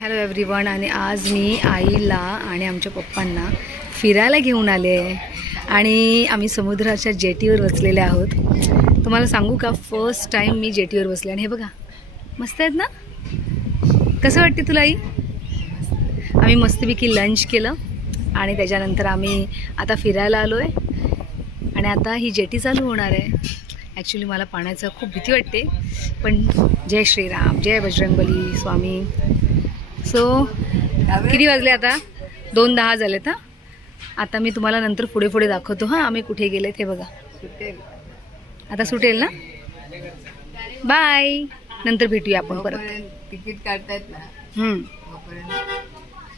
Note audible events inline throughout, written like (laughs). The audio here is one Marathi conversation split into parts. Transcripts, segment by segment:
हॅलो एव्हरीवन आणि आज मी आईला आणि आमच्या पप्पांना फिरायला घेऊन आले आहे. आणि आम्ही समुद्राच्या जेटीवर बसलेले आहोत. तुम्हाला सांगू का फर्स्ट टाईम मी जेटीवर बसले आणि हे बघा मस्त आहेत ना? कसं वाटते तुला आई? आम्ही मस्तपैकी लंच केलं आणि त्याच्यानंतर आम्ही आता फिरायला आलो आहे आणि आता ही जेटी चालू होणार आहे. ॲक्च्युली मला पाण्याचं खूप भीती वाटते. पण जय श्रीराम जय बजरंगबली स्वामी. सो किती वाजले आता? दोन दहा झालेत हां? आता मी तुम्हाला नंतर पुढे पुढे दाखवतो हां? आम्ही कुठे गेले ते बघा. आता सुटेल ना? बाय नंतर भेटूया आपण परत. तिकीट काढतायत ना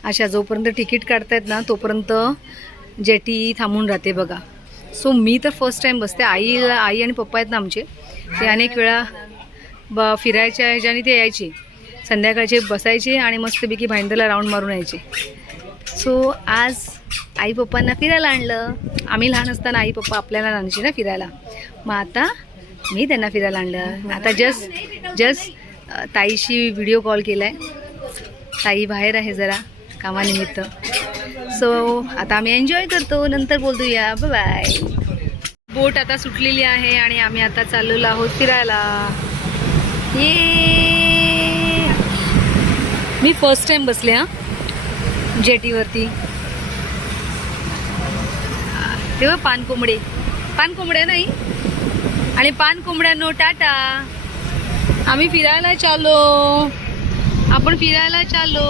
अशा जोपर्यंत तिकीट काढतायत ना तोपर्यंत जेटी थांबून राहते बघा. सो मी तर फर्स्ट टाईम बसते. आई आई आणि पप्पा आहेत ना आमचे. ते अनेक वेळा ब फिरायच्या ह्याच्याने ते यायचे. संध्याकाळचे बसायचे आणि मस्तपैकी भाईंदरला राऊंड मारून यायचे. सो आज आई पप्पांना फिरायला आणलं. आम्ही लहान असताना आई पप्पा आपल्याला आणायचे ना फिरायला. मग आता मी त्यांना फिरायला आणलं. आता जस्ट जस्ट ताईशी व्हिडिओ कॉल केला आहे ताई बाहेर आहे जरा कामानिमित्त. सो आता आम्ही एन्जॉय करतो. नंतर बोलूया बाय बोट आता सुटलेली आहे आणि आम्ही आता चाललेलो आहोत फिरायला. ये मी फर्स्ट टाइम बसले हां. जेटीवरती. तेव्हा पानकोंबडे पानकोंबड्या नाही. आणि पानकोंबड्यांनो टाटा. आम्ही फिरायला चाललो. आपण फिरायला चाललो.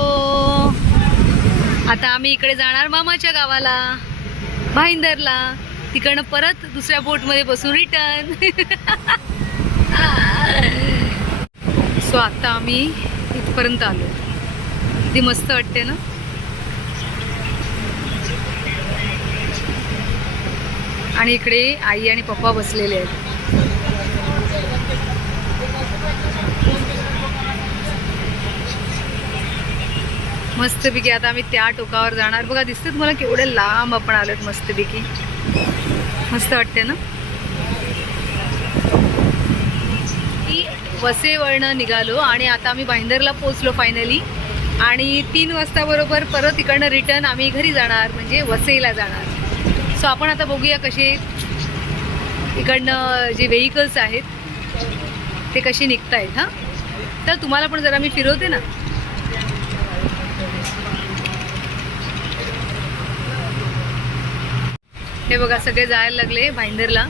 आता आम्ही इकडे जाणार मामाच्या गावाला भाईंदरला. तिकडनं परत दुसऱ्या बोटमध्ये बसून रिटर्न (laughs) सो आता आम्ही इथपर्यंत आलो. ती मस्त वाटते ना. आणि इकडे आई आणि पप्पा बसलेले आहेत. मस्तपैकी आता आम्ही त्या टोकावर जाणार. बघा दिसते तुम्हाला केवढे लांब आपण आलोत मस्तपैकी. मस्त वाटते ना. की वसेवळनं निघालो आणि आता आम्ही भाईंदरला पोचलो फायनली आणि तीन वाजताबरोबर परत इकडनं रिटर्न आम्ही घरी जाणार म्हणजे वसईला जाणार. सो आपण आता बघूया कसे इकडनं जे व्हेकल्स आहेत ते कसे निघतायत हां? तर तुम्हाला पण जरा मी फिरवते ना. हे बघा सगळे जायला लागले भाईंदरला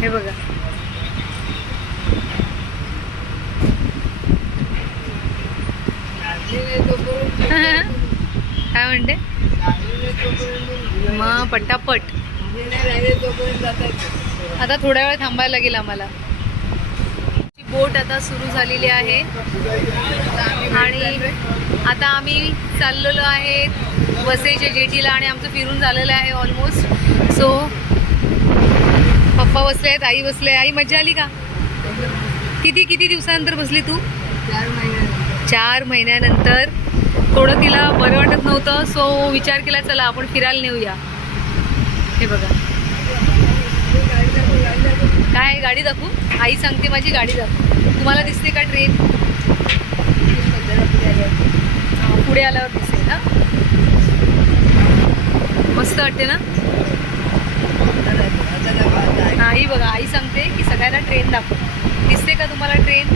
हे बघा लागलेले तोपर्यंत काय म्हणते? मग पट्टापट आता थोड्या वेळ थांबायला लागेल आम्हाला. बोट आता सुरू झालेली आहे. आणि आता आम्ही चाललेलो आहे वसईच्या जेटीला आणि आमचं फिरून झालेलं आहे ऑलमोस्ट सो पप्पा बसले आहेत आई बसले आई मजा आली का? किती किती दिवसानंतर बसली तू? चार चार महिन्यानंतर. थोडं तिला बरं वाटत नव्हतं सो विचार केला चला आपण फिरायला नेऊया. हे बघा. काय गाडी दाखवू? आई सांगते माझी गाडी दाखवू. तुम्हाला दिसते का ट्रेन? पुढे आल्यावर दिसते ना मस्त वाटते ना? आई बघा आई सांगते की सगळ्यांना ट्रेन दाखव. दिसते का तुम्हाला ट्रेन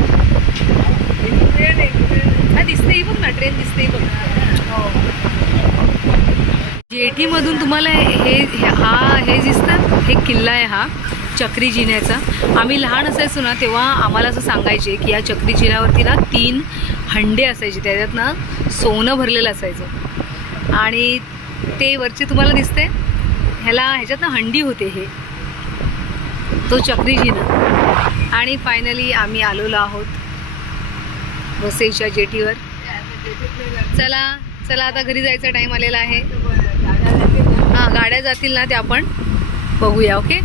हा दिसते ही बघ ना ट्रेन दिसते ही बघ जेटी मधून तुम्हाला हे हे- हा हे दिसतात हे किल्ला आहे हा चक्री जिन्याचा आम्ही लहान असायचो ना तेव्हा आम्हाला असं सांगायचे की या चक्री जिन्यावरती ना तीन हंडे असायचे. त्याच्यात ना सोनं भरलेलं असायचं. आणि ते वरचे तुम्हाला दिसते ह्याला ह्याच्यात ना हंडी होते हे. तो चक्री जिना आणि फायनली आम्ही आलेलो आहोत वसईच्या जेटीवर. चला चला आता घरी जायचा टाईम आलेला आहे. हां गाड्या जातील ना त्या आपण बघूया ओके?